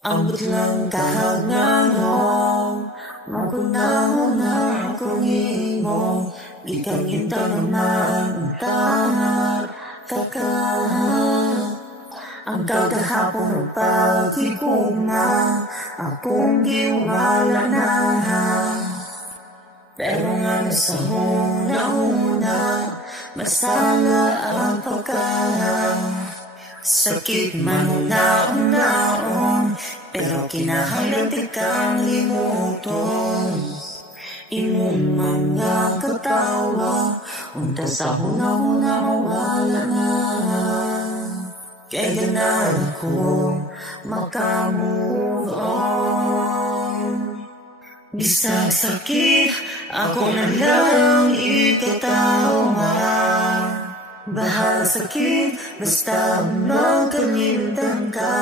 Ang biglang kahagnanong magunahon na akong imo. Gikang gintaw naman tahat kakahat. Ang kagahapon pagkikuma akong giwala na. Pero nga sa una masala ang sakit man naon, pero kinahanglan kang limuton. Imong mga katawa unta sa hunahuna wala na. Kay ganahan ko maka-move on. Bisag sakit ako na lang ikatawa. Bahal sakit basta magkamintang ka.